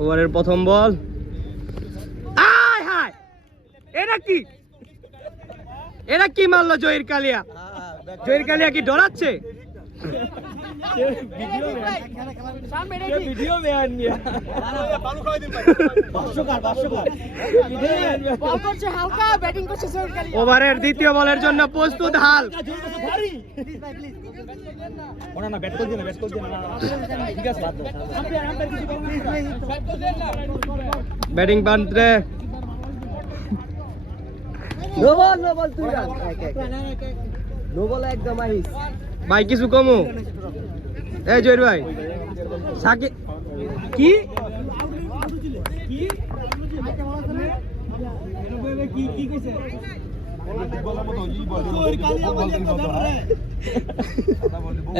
ওভারের প্রথম বল। আয় হায়, এরা কি মারলো জহির কালিয়া? জহির কালিয়া কি ডরাচ্ছে? ওভারের দ্বিতীয় বলের জন্য প্রস্তুত হাল। ব্যাটিং পান্ত্রে ভাই কিছু কমু। এই জহির ভাই সাকিব কি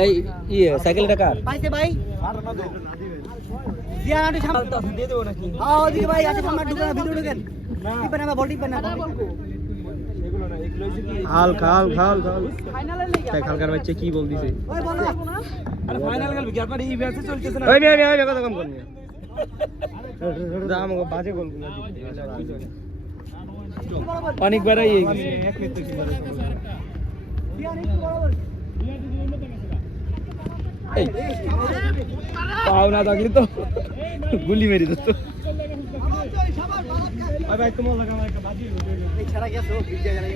এই ইয়ে সাইকেল টাকা পাইছে ভাই জিয়ানাটি সামনে দিয়ে দেব নাকি? হ্যাঁ ওদিকে ভাই আছে, সামনে ঢুকে ভিতরে ঢুকেন। কি বানাবা বল টিপ বানাবা হাল খাল খাল খাল ফাইনালে খালকার বাচ্চা কি বল দিছে? ওই বল না আরে ফাইনাল গেল কি আপনার এই ম্যাচে চলতেছে না? ওই ওই কথা কম করনি দাম বাজে গোল গুলো দিতে অনেক বেড়াই গেছে এক মিনিট কি বলে এই পাও না থাকলে তো গুলি মেরে দিত। ভাই ভাই তোমার লাগা আমার একটা বাজি এই ছাড়া গেছো ভিজে গেল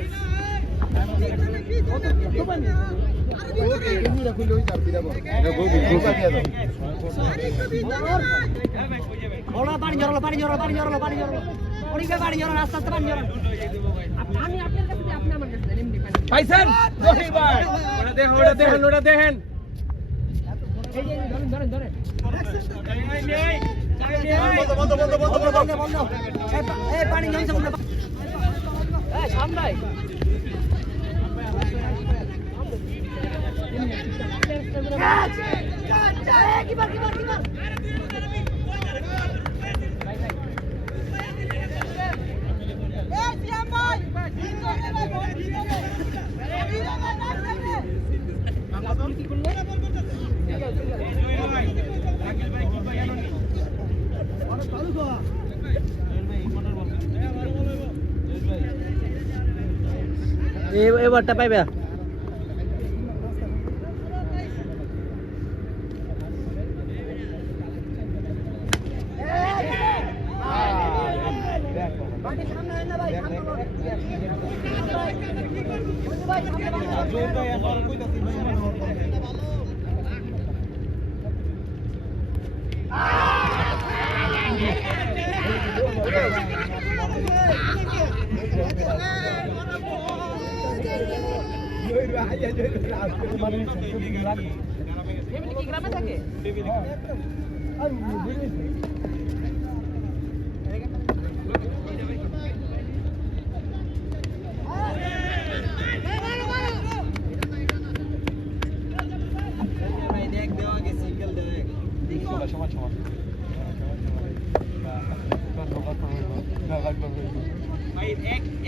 এবারটা পাইবে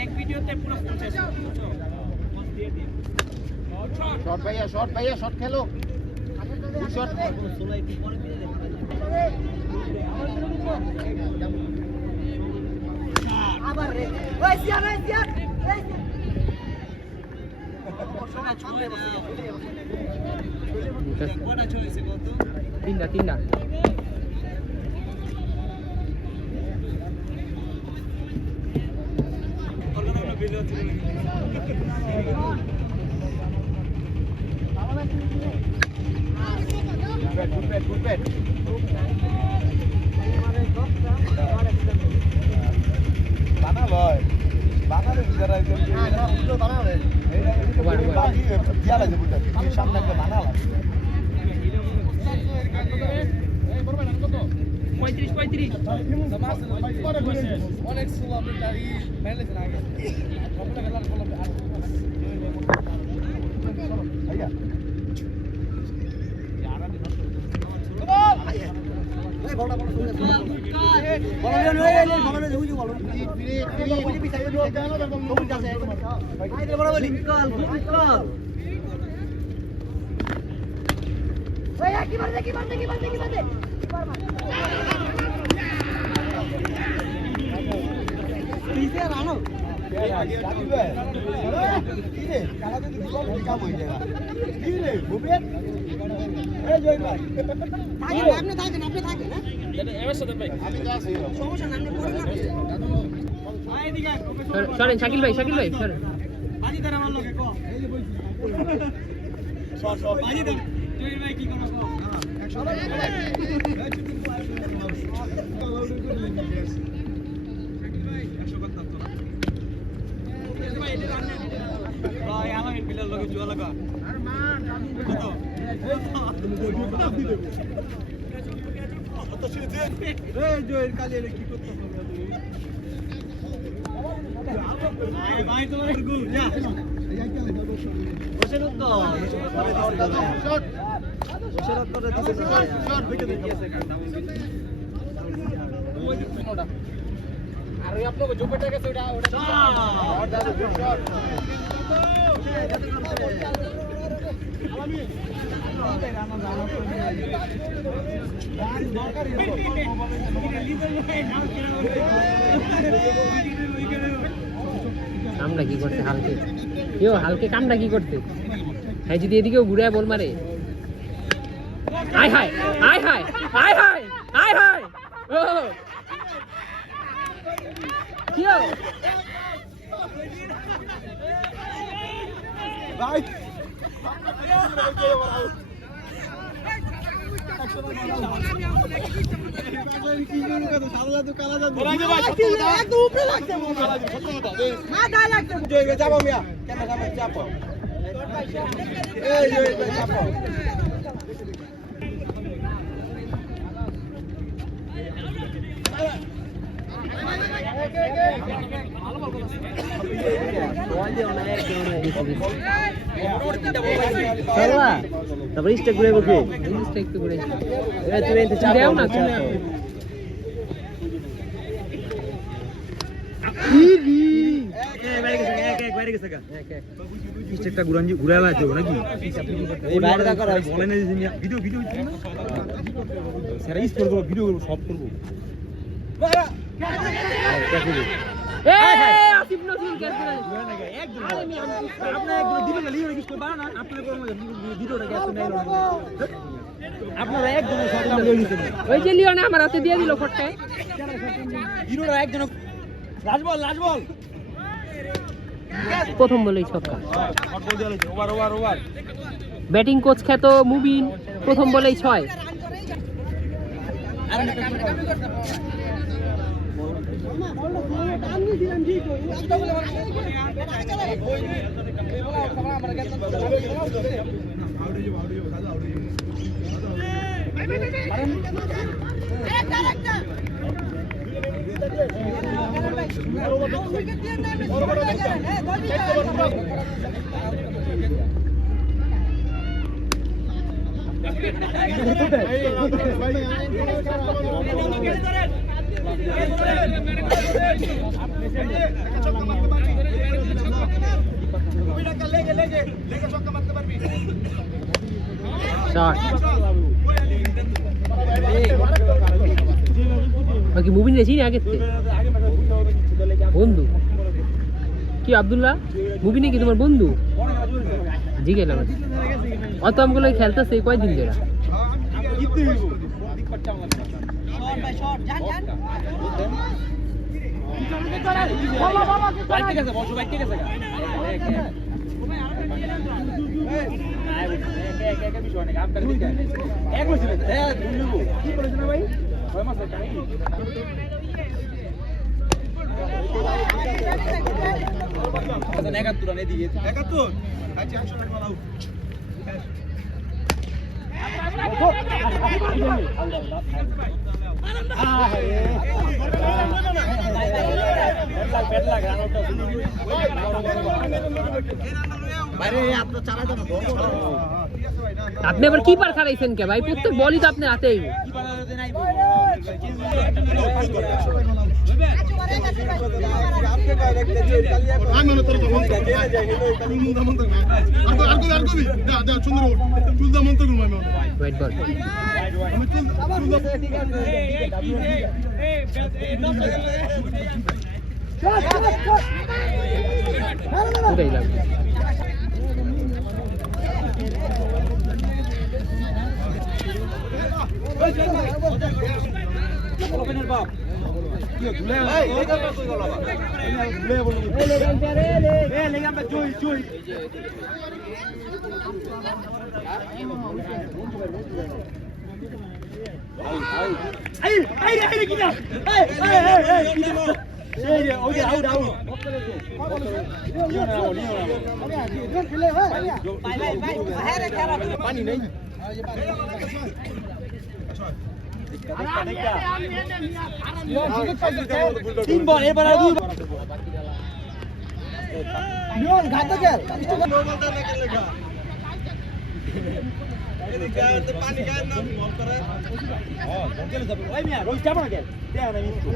এক ভিডিওতে পুরো ফুল শেষ দিয়ে দিই। শট ভাইয়া শট খেলো শট আবার রে ওই সিয়ার কোটা চলেছে কত তিনটা সরেন শাকিল ভাই সরেন কামটা কি করতে হালকে কামটা কি করতে হ্যাঁ যদি এদিকেও ঘুরে বল মারে আয় হায় ও কি ভাই তারপরে স্টেক ঘুরে বসে স্টেক তো ঘুরে তুমি এতে চাপ দাও না স্টেকটা ঘুরে লাইতে হবে নাকি এই বাইরে দেখা করা বলে না ভিডিও সেরা স্টোর করব ভিডিও করব সব করব আসিফ নজরুল ক্যান্সেল একদম আপনি একদম দিবেন না লিও কিছু করবা না আপনি করব ভিডিওটা ক্যান্সেল নাই আপনারা একদম সব নাম লই নিতেন ওই যে লিও না আমার হাতে দিয়ে দিল ফটটায় ভিডিওটা একদম লাজবল প্রথম বলেই ছক্কা শট বল দিয়েছে ওভার ব্যাটিং কোচ খ্যাত মুবিন প্রথম বলেই 6 বাকি মুবিন রেছি না আগের থেকে বন্ধু কি আব্দুল্লাহ মুবিনে কি তোমার বন্ধু জি গেলাম অত আমগুলো খেলতেছে কয়দিন ধরে আপনি আবার কি পার খারাইছেন কে ভাই প্রত্যেক বলই তো আপনার হাতেই হোয়াইট বল ওটাই লাগবে তিন বল এবার আর দুই নিয়ন ঘাটে গেল পানি গায় না মন করে হ্যাঁ গেল যাব ওই মিয়া রই যাব না গেল দেয়া না মিষ্টি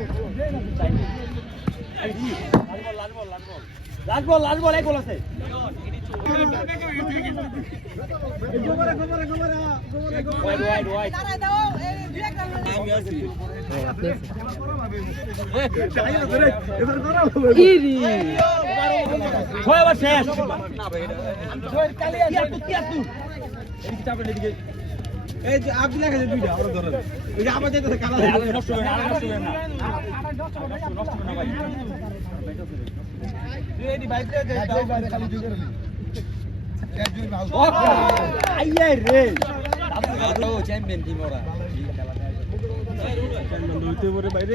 লাল বল এক বল আছে ওয়াইড দাঁড়ায় দাও এই দুই একটা আমি আছি এবার করো ইরি ছয় বার শেষ না ভাই ছয় কালি আছে কি আছে এদিকে চাপে এদিকে এই যে আপনি লাগে দুইটা আমরা ধরেন এই যে আবার যেতে কালা নষ্ট হবে না নষ্ট হবে না ভাই রেডি বাইক দে দাও খালি দুই করে আইয়া রে দাও চ্যাম্পিয়ন টিম ওরা চ্যাম্পিয়ন হইতে পারে বাইরে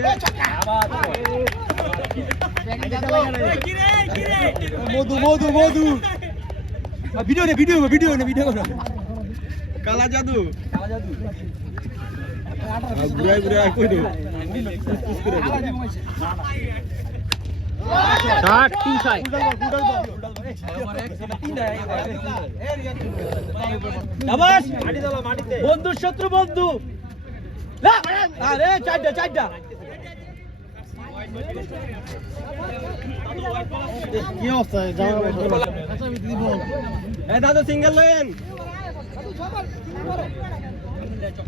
আবার মধু ভিডিও করো কালা জাদু ঘুরাই কই দো ষাট তিন ছয় বন্ধু শত্রু বন্ধু আরে চারটা কি অবস্থা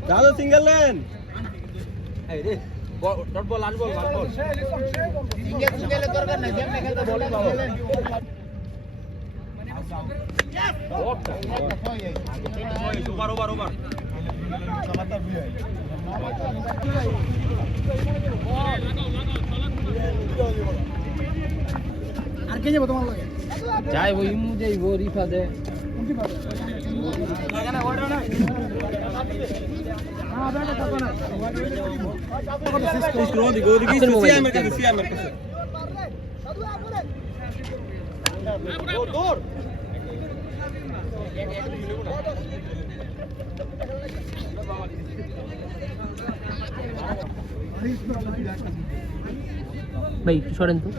দাদু সিঙ্গেল লেন ডট বল লাল বল সিঙ্গেল দরকার নাই যেমন খেলতে বলে বাবা ওভার আর কে যাবো তোমার লাগে যাইবো ইমু যাইবো রিফা দে ভাই একটু সরেন তো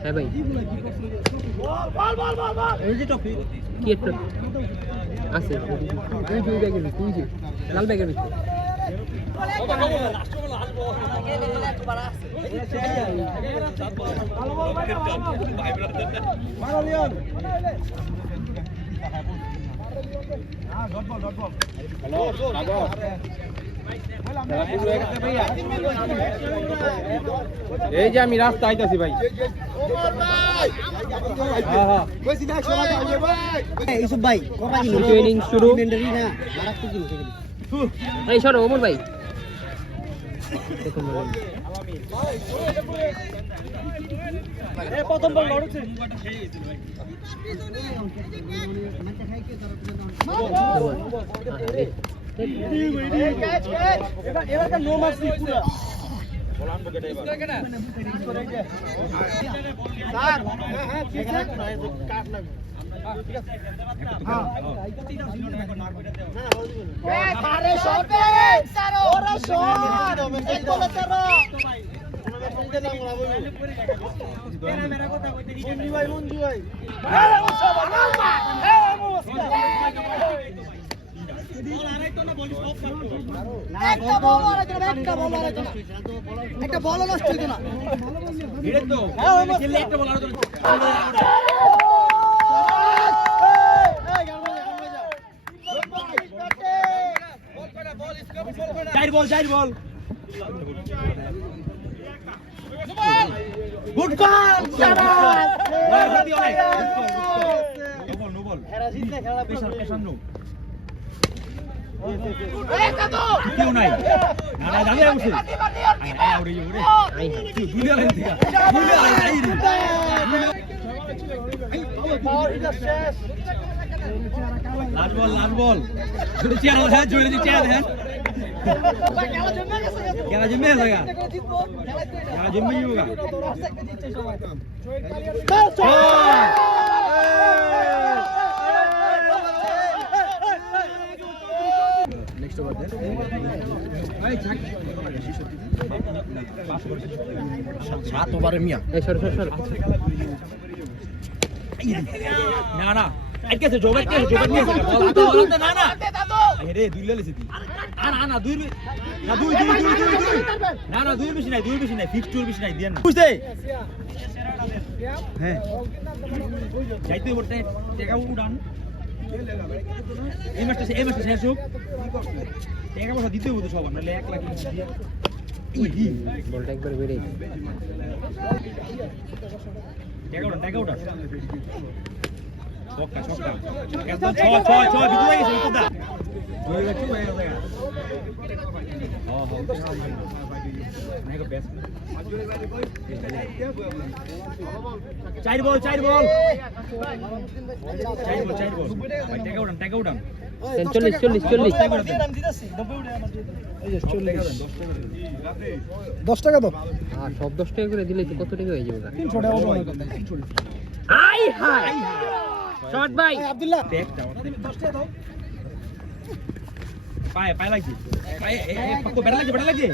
হ্যাঁ ভাই কি একটা আছে তুই দুই ব্যাগের তুই যে লাল ব্যাগের ভিতরে এই যে আমি রাস্তা আইতাছি ভাই ট্রেনিং শুরু এই সরো ওমর ভাই প্রথম বল লড়ছে এবার নো মার্কস পুরো বলান বকে এবার স্যার হ্যাঁ ঠিক আছে কাট লাগবে ঠিক আছে হ্যাঁ এই সারে শট সারো ওরে শট এই বলে সারো মেরা কথা কইতে মঞ্জু ভাই আরে ও সব একটা বল নষ্ট হইতো না ভিড়ে তো খেললে একটা বল আরো চার বল গুড কল শাবাশ নো বল এরা জিতলে খেলা পেছন নো কেউ নাই না জানি আছে আই আউরে ওরে আই তুই দুলিয়া লাইন থেকে দুলিয়া লাইন আই রে লাস্ট বল জোরে চেয়ার আছে জোরে চেয়ার আছে খেলা জমে গেছে খেলা জমে গেছে নেক্সট ওভার দেন ভাই থাক 7 ওভারে মিয়া এই সর না আইকেছে জোবাই কে বল না আরে দুই লেলেছে তুই না দুই বেশি নাই ফিক্স টুর বেশি নাই দেন বুঝতে হ্যাঁ যাইতে বলতে টাকা উড়ান এই মাসটা শেষ হোক টাকা পয়সা দিতে হবে তো সবার নাহলে 1 লাখ বলটা একবার বেড়ে টাকা উড়ান ছক্কা একদম ছয় ভিতরে গেছে ভিতরটা দুই লাখ হয়ে গেছে চার বল টাকা উঠান 40 10 টাকা দাও আর সব 10 টাকা করে দিলে তো কত টাকা হয়ে যাবে 300 টাকা ওটা আই হাই শট ভাই আব্দুল্লাহ ব্যাগটা 10 টাকা দাও পায় লাগছে পাক্কো ব্যাট লাগছে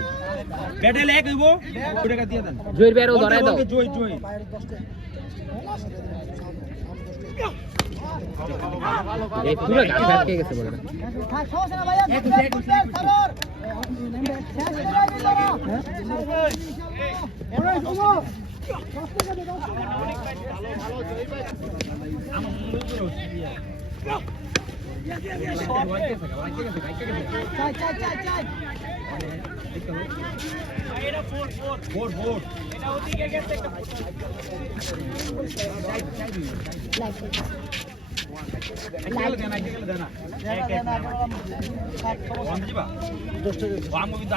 ব্যাটে লেগ হইবো 2 টাকা দিয়ে দেন জয়ের বেরো ধরায় দাও জয় এই পুরো গাছ আটকে গেছে বলটা থাক সমস্যা না ভাইয়া সারর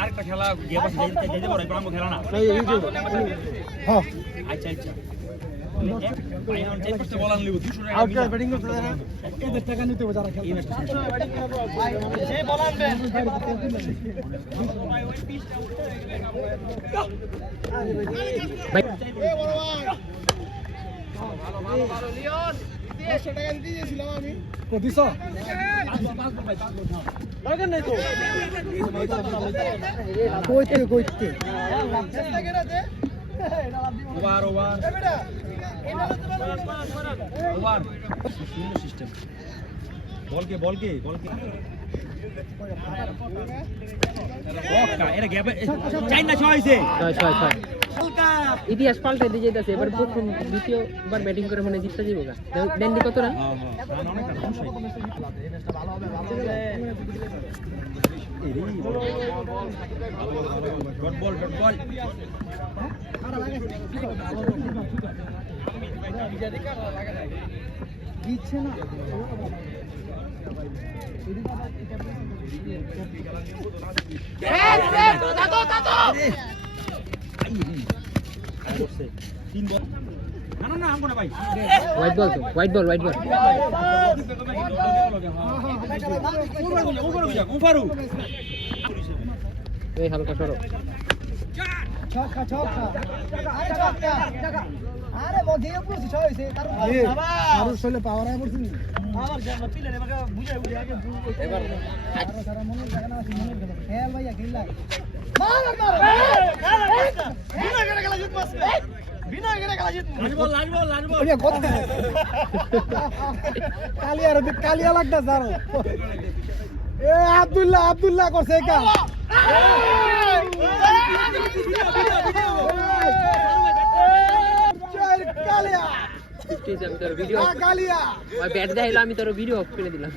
আরেকটা খেলা খেলা না আচ্ছা টাকা নিতে হবে যারা কইতে সিস্টেম বলকে এটা গ্যাপ চাই না হইছে 6 ইতিহাস পাল্টাই দিয়ে যাইতাছে এবার প্রথম দ্বিতীয়বার ব্যাটিং করে মনে জিততে যাবো গা ড্যান্ডি কত রান ডট বল দিচ্ছে না না আমগো না ভাই হোয়াইট বল উফারু এই হালকা সরো ছক্কা আরে মধ্যে পুরো ছয় হইছে তার আবার শৈলে পাওয়ার আয় পড়ছিস আমার জানা পিলে এবার বুঝাই আগে এবার সারা মনে জায়গা না আছে মনে খেল ভাইয়া খেল মার বিনয় করে খেলা জিতবো লাজবো ওই কথা কালিয়া লাগতা স্যার এ আব্দুল্লাহ করছে কা কালিয়া ঠিক আছে আমি তোর ভিডিও কালিয়া ওই ব্যাট দেখাইলো আমি তোর ভিডিও অফ করে দিলাম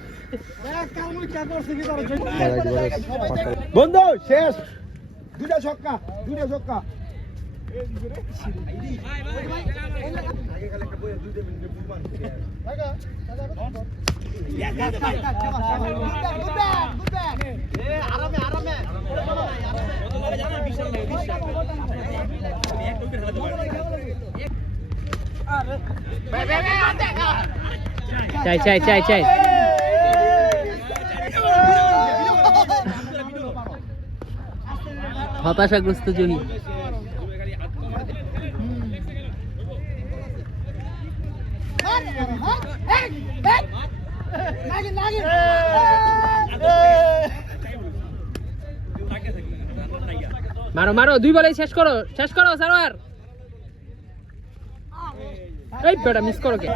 কালমুই কে করছে কি তার বন্ধু শেষ দুটা ছক্কা চাই হতাশাগ্রস্ত জনি মারো 2 বলে শেষ করো সারোয়ার এই বেটা মিস করো কে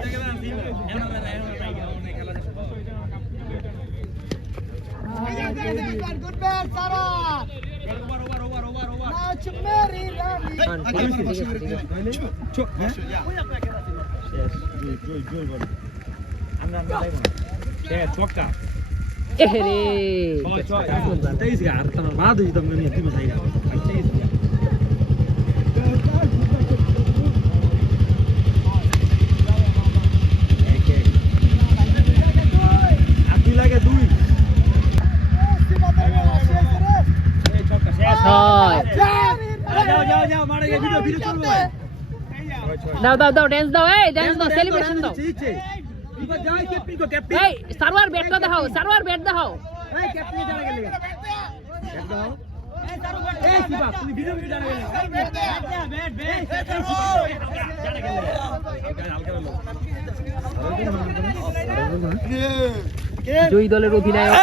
গুড ব্যাট সারা ম্যাচ মেরি রানী ছক্কা এরে আর তোমার বাদ হইতো আমি তুমি যাইরা দাও ড্যান্স দাও সেলিব্রেশন দাও এই সারোয়ার ব্যাটটা দেখাও জয়ী দলের অধিনায়ক